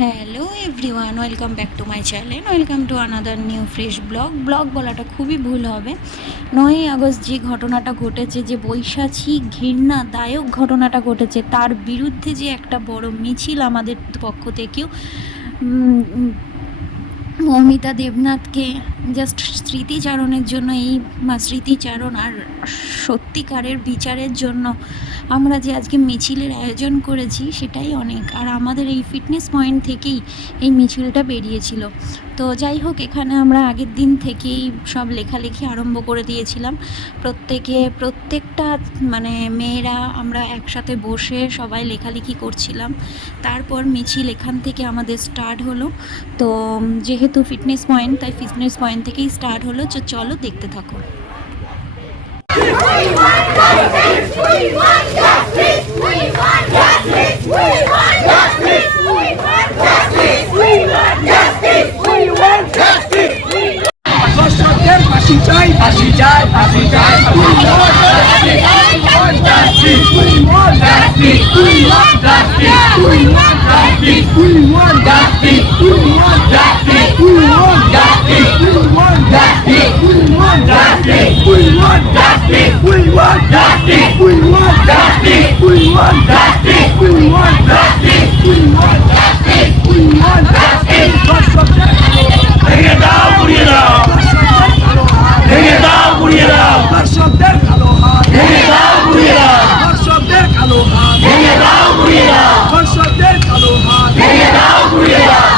Hello everyone, welcome back to my channel, welcome to another new fresh blog বলাটা খুবই ভুল হবে। 9ই August যে ঘটনাটা ঘটেছে, যে বৈশাখী ঘৃণাদায়ক ঘটনাটা ঘটেছে, তার বিরুদ্ধে যে একটা বড় মিছিল আমাদের পক্ষ থেকেও মৌমিতা দেবনাথকে জাস্ট স্মৃতিচারণের জন্য, এই স্মৃতিচারণ আর সত্যিকারের বিচারের জন্য আমরা যে আজকে মিছিলের আয়োজন করেছি সেটাই অনেক। আর আমাদের এই ফিটনেস পয়েন্ট থেকেই এই মিছিলটা বেরিয়েছিল। তো যাই হোক, এখানে আমরা আগের দিন থেকেই সব লেখালেখি আরম্ভ করে দিয়েছিলাম। প্রত্যেকটা মেয়েরা আমরা একসাথে বসে সবাই লেখালেখি করছিলাম। তারপর মিছিল এখান থেকে আমাদের স্টার্ট হলো। তো যেহেতু ফিটনেস পয়েন্ট, তাই ফিটনেস পয়েন্ট থেকেই স্টার্ট হলো। চলো দেখতে থাকো। ফাঁসি চাই, ফাঁসি চাই, ফাঁসি চাই, ভেঙে দাও, গুড়িয়ে দাও, ভেঙে দাও, গুড়িয়ে দাও, দর্শকদের কালো হাত, ভেঙে দাও, গুড়িয়ে দাও, দর্শকদের কালো হাত, ভেঙে দাও, গুড়িয়ে দাও, দর্শকদের কালো হাত, ভেঙে দাও, গুড়িয়ে দাও।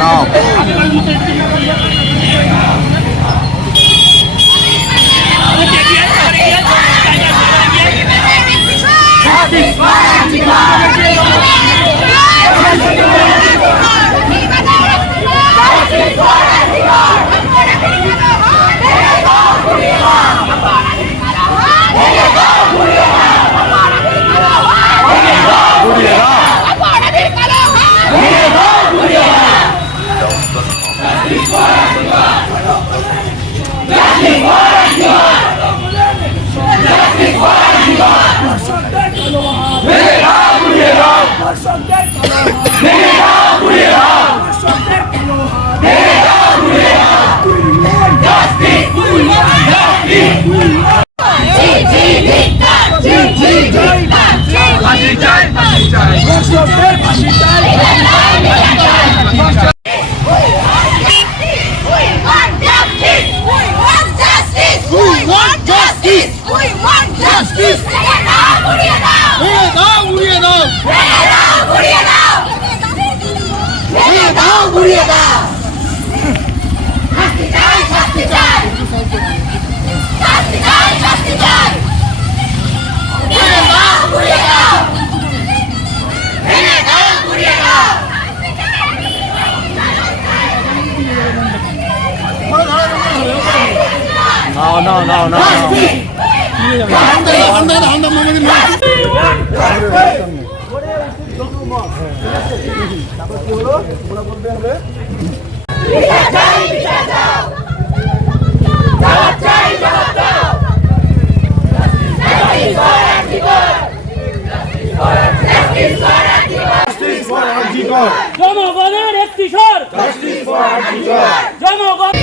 No. জনগণের একটি স্বর, জনগণ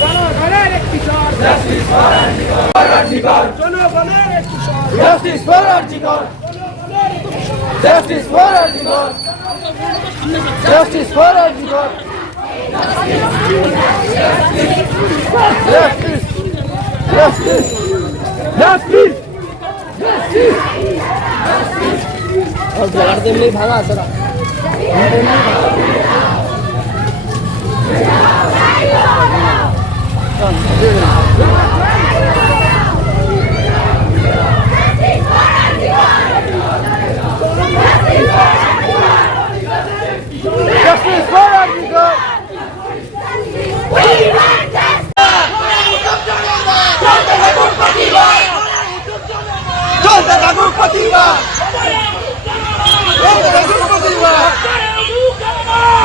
জনগণের একটি স্বর, জনগণের একটি স্বর, Justice for Archikar! Justice for Archikar! Justice for Arjikar. Justice. Justice. Justice. और जगह दे में भागा सरा Justice for Arjikar. চলতে থাকুক প্রতিবাদ চলতে থাকুক প্রতিবাদ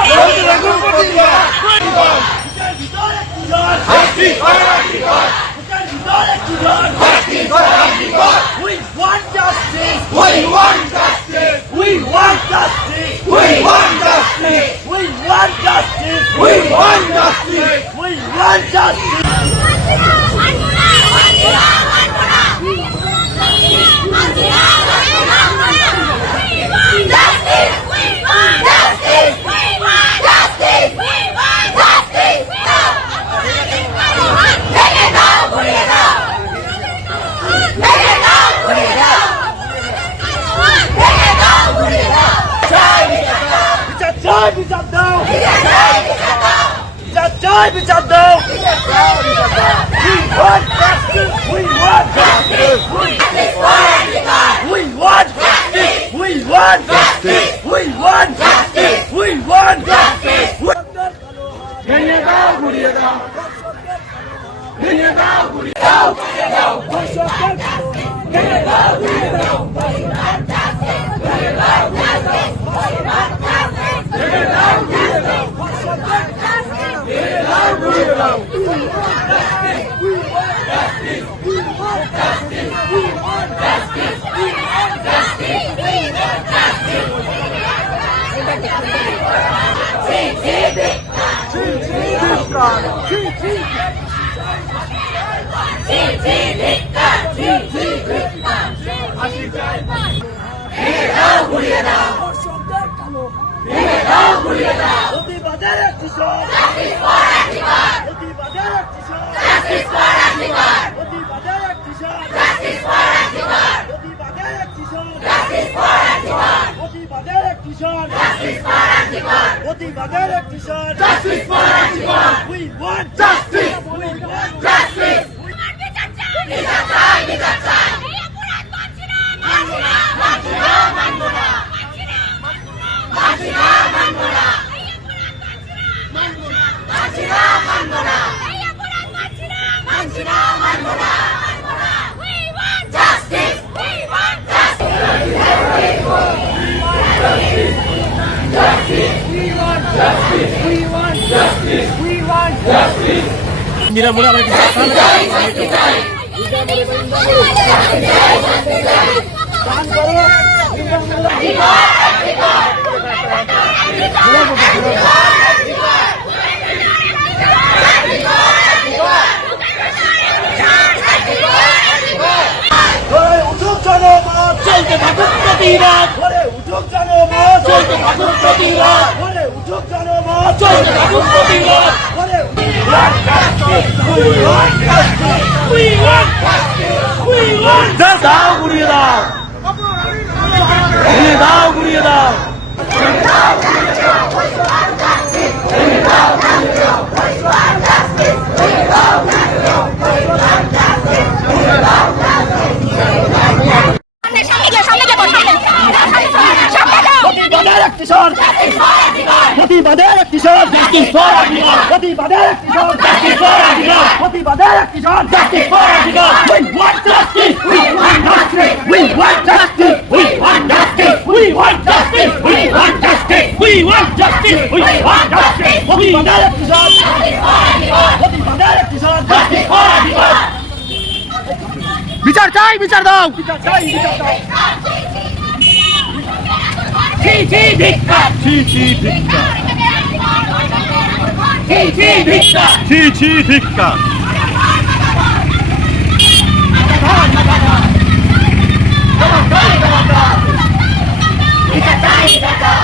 চলতে থাকুক প্রতিবাদ Justice for Arjikar. Justice for Arjikar. We want justice. We want justice. We want justice. We want justice. We want justice. We want justice. We want justice. বিচার দাও বিচার দাও We want justice. We want justice. We want justice. We want justice. We want justice. We want justice. ভেঙে দাও ঘুরিয়ে দাও ভেঙে দাও ঘুরিয়ে দাও ভেঙে দাও ভেঙে দাও ঘুরিয়ে দাও ভেঙে দাও ঘুরিয়ে দাও প্রতিবাদের একটি স্বর প্রতিবাদের একটি স্বর প্রতিবাদের একটি স্বর প্রতিবাদের একটি স্বর প্রতিবাদের একটি স্বর প্রতিবাদের একটি স্বর We want justice. We want justice. Mira, mira, mira. চলতে থাকুক প্রতিবাদ উঠুক জনমত চলতে থাকুক প্রতিবাদ উঠুক জনমত চলতে থাকুক প্রতিবাদ দাও ঘুরিয়ে দাও দাও ঘুরিয়ে দাও প্রতিবাদের একটি স্বর প্রতিবাদের একটি স্বর প্রতিবাদের একটি স্বর প্রতিবাদের একটি স্বর We want justice. We want justice. We want justice. We want justice. We want justice. We want justice. We want justice. We want justice. প্রতিবাদের একটি স্বর প্রতিবাদের একটি স্বর বিচার চাই বিচার দাও বিচার চাই বিচার দাও ছি ছি ধিক্কার ছি ছি ধিক্কার ছি ছি ধিক্কার ছি ছি ধিক্কার বিচার চাই বিচার দাও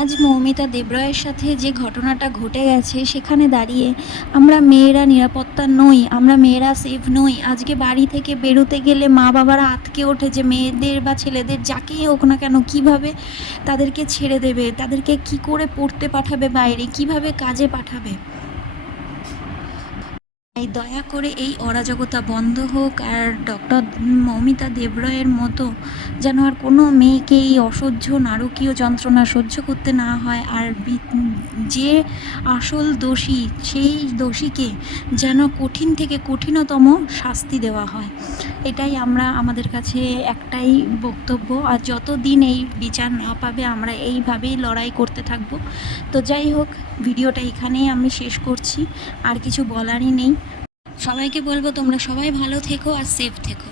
আজ মৌমিতা দেবরয়ের সাথে যে ঘটনাটা ঘটে গেছে সেখানে দাঁড়িয়ে আমরা মেয়েরা নিরাপত্তা নই, আমরা মেয়েরা সেফ নই। আজকে বাড়ি থেকে বেরোতে গেলে মা বাবারা আটকে ওঠে যে মেয়েদের বা ছেলেদের যাকেই হোক না কেন কীভাবে তাদেরকে ছেড়ে দেবে, তাদেরকে কি করে পড়তে পাঠাবে বাইরে, কিভাবে কাজে পাঠাবে। তাই দয়া করে এই অরাজকতা বন্ধ হোক, আর ডক্টর মৌমিতা দেবরয়ের মতো যেন আর কোনো মেয়েকে এই অসহ্য নারকীয় যন্ত্রণা সহ্য করতে না হয়। আর যে আসল দোষী সেই দোষীকে যেন কঠিন থেকে কঠিনতম শাস্তি দেওয়া হয়। এটাই আমাদের কাছে একটাই বক্তব্য। আর যতদিন এই বিচার না পাবে আমরা এইভাবেই লড়াই করতে থাকব। তো যাই হোক, ভিডিওটা এখানেই আমি শেষ করছি, আর কিছু বলারই নেই। সবাইকে বলবো তোমরা সবাই ভালো থেকো আর সেফ থেকো।